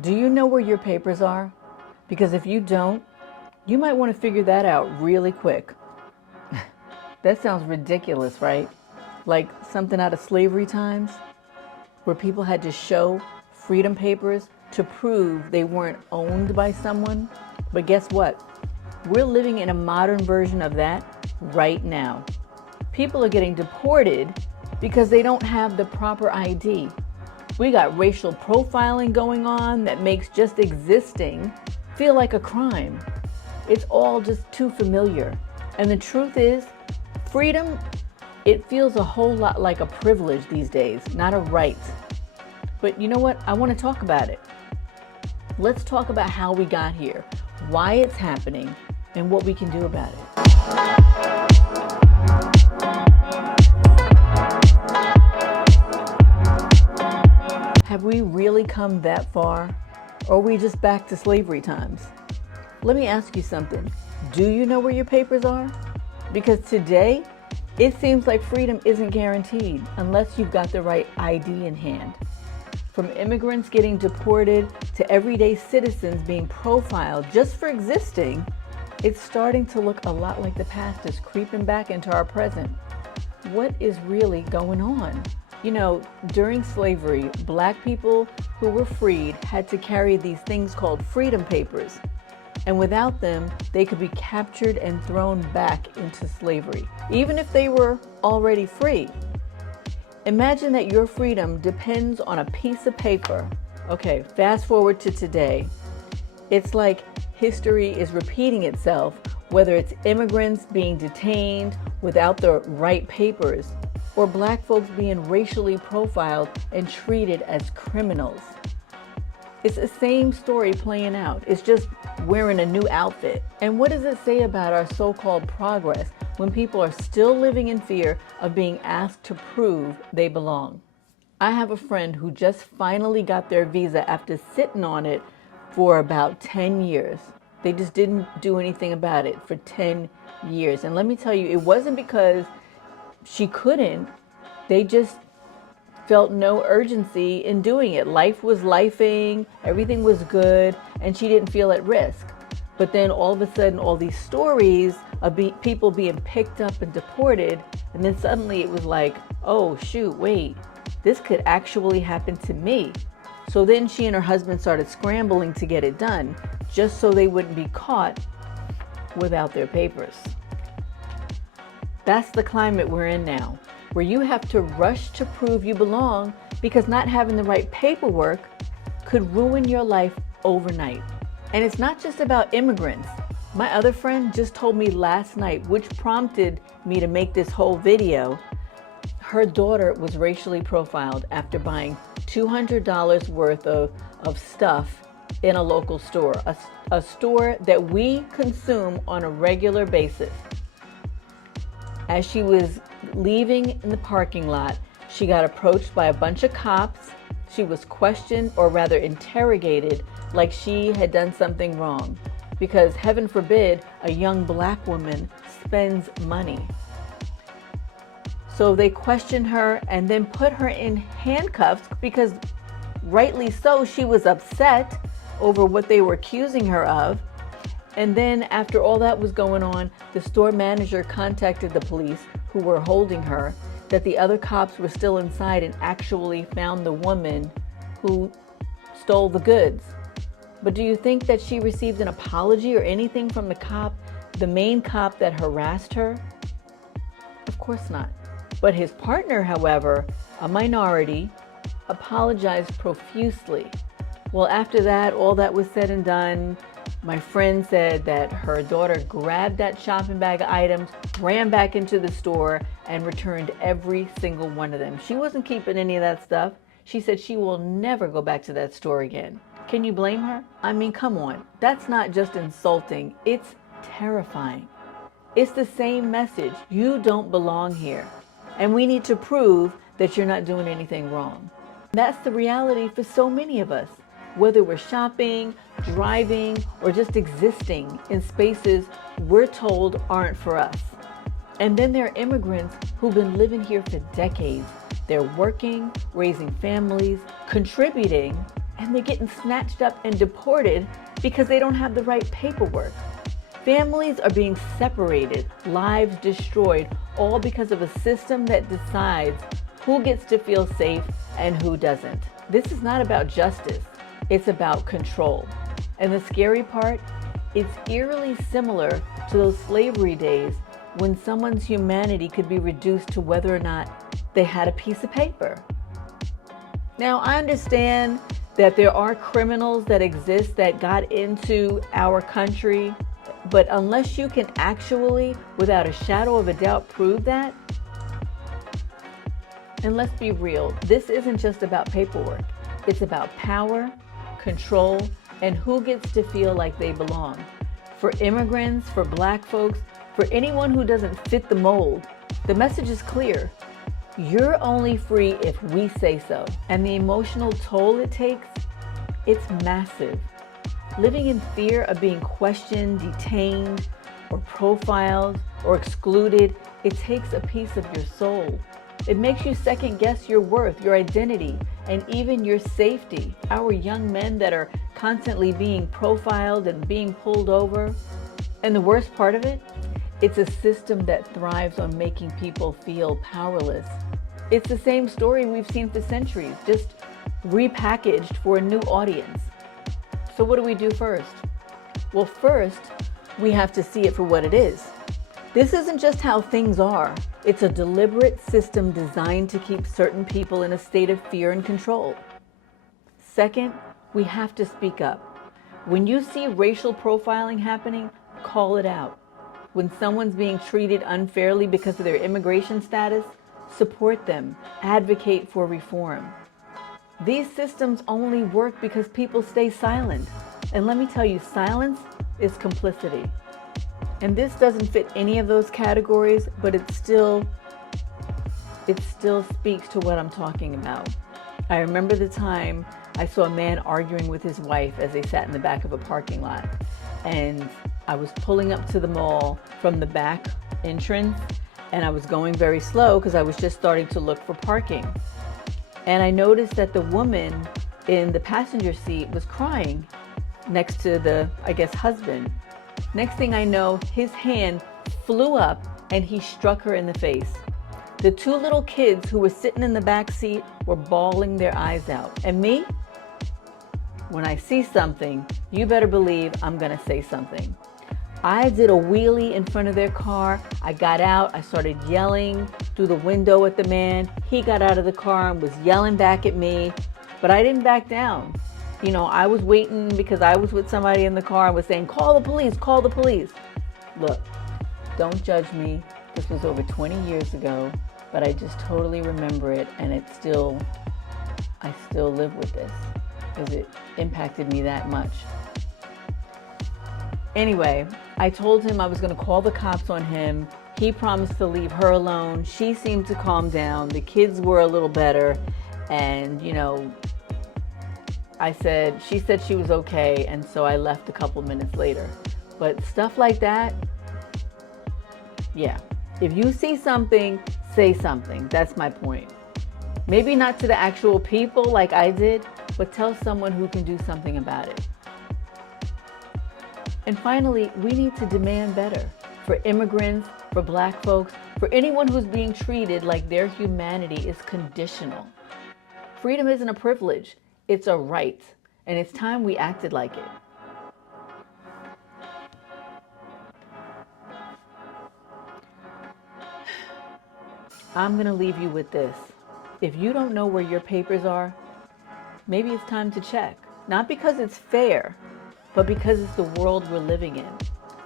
Do you know where your papers are? Because if you don't, you might want to figure that out really quick. That sounds ridiculous, right? Like something out of slavery times, where people had to show freedom papers to prove they weren't owned by someone. But guess what? We're living in a modern version of that right now. People are getting deported because they don't have the proper ID. We got racial profiling going on that makes just existing feel like a crime. It's all just too familiar. And the truth is, freedom, it feels a whole lot like a privilege these days, not a right. But you know what? I want to talk about it. Let's talk about how we got here, why it's happening, and what we can do about it. Have we really come that far? Or are we just back to slavery times? Let me ask you something. Do you know where your papers are? Because today, it seems like freedom isn't guaranteed unless you've got the right ID in hand. From immigrants getting deported to everyday citizens being profiled just for existing, it's starting to look a lot like the past is creeping back into our present. What is really going on? You know, during slavery, Black people who were freed had to carry these things called freedom papers. And without them, they could be captured and thrown back into slavery, even if they were already free. Imagine that your freedom depends on a piece of paper. Okay, fast forward to today. It's like history is repeating itself, whether it's immigrants being detained without the right papers, or Black folks being racially profiled and treated as criminals. It's the same story playing out. It's just wearing a new outfit. And what does it say about our so-called progress when people are still living in fear of being asked to prove they belong? I have a friend who just finally got their visa after sitting on it for about 10 years. They just didn't do anything about it for 10 years. And let me tell you, it wasn't because she couldn't. They just felt no urgency in doing it. Life was lifing, everything was good, and she didn't feel at risk. But then all of a sudden, all these stories of people being picked up and deported, and then suddenly it was like, oh shoot, wait, this could actually happen to me. So then she and her husband started scrambling to get it done, just so they wouldn't be caught without their papers. That's the climate we're in now, where you have to rush to prove you belong because not having the right paperwork could ruin your life overnight. And it's not just about immigrants. My other friend just told me last night, which prompted me to make this whole video. Her daughter was racially profiled after buying $200 worth of stuff in a local store, a store that we consume on a regular basis. As she was leaving in the parking lot, she got approached by a bunch of cops. She was questioned, or rather interrogated, like she had done something wrong. Because heaven forbid, a young Black woman spends money. So they questioned her and then put her in handcuffs because rightly so, she was upset over what they were accusing her of. And then after all that was going on, the store manager contacted the police who were holding her, that the other cops were still inside and actually found the woman who stole the goods. But do you think that she received an apology or anything from the main cop that harassed her? Of course not. But his partner, however, a minority, apologized profusely. Well, after that, all that was said and done, my friend said that her daughter grabbed that shopping bag of items, ran back into the store, and returned every single one of them. She wasn't keeping any of that stuff. She said she will never go back to that store again. Can you blame her? I mean, come on. That's not just insulting. It's terrifying. It's the same message. You don't belong here. And we need to prove that you're not doing anything wrong. That's the reality for so many of us. Whether we're shopping, driving, or just existing in spaces we're told aren't for us. And then there are immigrants who've been living here for decades. They're working, raising families, contributing, and they're getting snatched up and deported because they don't have the right paperwork. Families are being separated, lives destroyed, all because of a system that decides who gets to feel safe and who doesn't. This is not about justice, it's about control. And the scary part, it's eerily similar to those slavery days when someone's humanity could be reduced to whether or not they had a piece of paper. Now, I understand that there are criminals that exist that got into our country, but unless you can actually, without a shadow of a doubt, prove that, and let's be real, this isn't just about paperwork. It's about power, control, and who gets to feel like they belong. For immigrants, for Black folks, for anyone who doesn't fit the mold, the message is clear. You're only free if we say so. And the emotional toll it takes, it's massive. Living in fear of being questioned, detained, or profiled, or excluded, it takes a piece of your soul. It makes you second guess your worth, your identity, and even your safety. Our young men that are constantly being profiled and being pulled over. And the worst part of it, it's a system that thrives on making people feel powerless. It's the same story we've seen for centuries, just repackaged for a new audience. So what do we do first? Well, first, we have to see it for what it is. This isn't just how things are. It's a deliberate system designed to keep certain people in a state of fear and control. Second, we have to speak up. When you see racial profiling happening, call it out. When someone's being treated unfairly because of their immigration status, support them, advocate for reform. These systems only work because people stay silent. And let me tell you, silence is complicity. And this doesn't fit any of those categories, but it still speaks to what I'm talking about. I remember the time I saw a man arguing with his wife as they sat in the back of a parking lot. And I was pulling up to the mall from the back entrance, and I was going very slow because I was just starting to look for parking. And I noticed that the woman in the passenger seat was crying next to the, I guess, husband. Next thing I know, his hand flew up and he struck her in the face. The two little kids who were sitting in the back seat were bawling their eyes out. And me? When I see something, you better believe I'm gonna say something. I did a wheelie in front of their car. I got out, I started yelling through the window at the man. He got out of the car and was yelling back at me, but I didn't back down. You know, I was waiting because I was with somebody in the car and was saying, call the police, call the police. Look, don't judge me. This was over 20 years ago, but I just totally remember it, and I still live with this because it impacted me that much. Anyway, I told him I was going to call the cops on him. He promised to leave her alone. She seemed to calm down. The kids were a little better. And, you know, she said she was okay. And so I left a couple minutes later. But stuff like that, yeah. If you see something, say something. That's my point. Maybe not to the actual people like I did, but tell someone who can do something about it. And finally, we need to demand better for immigrants, for Black folks, for anyone who's being treated like their humanity is conditional. Freedom isn't a privilege, it's a right, and it's time we acted like it. I'm gonna leave you with this. If you don't know where your papers are, maybe it's time to check. Not because it's fair, but because it's the world we're living in.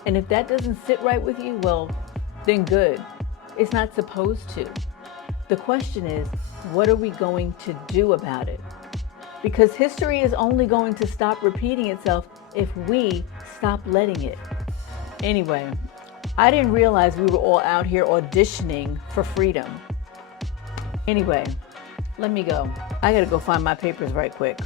And if that doesn't sit right with you, well, then good. It's not supposed to. The question is, what are we going to do about it? Because history is only going to stop repeating itself if we stop letting it. Anyway, I didn't realize we were all out here auditioning for freedom. Anyway, let me go. I gotta go find my papers right quick.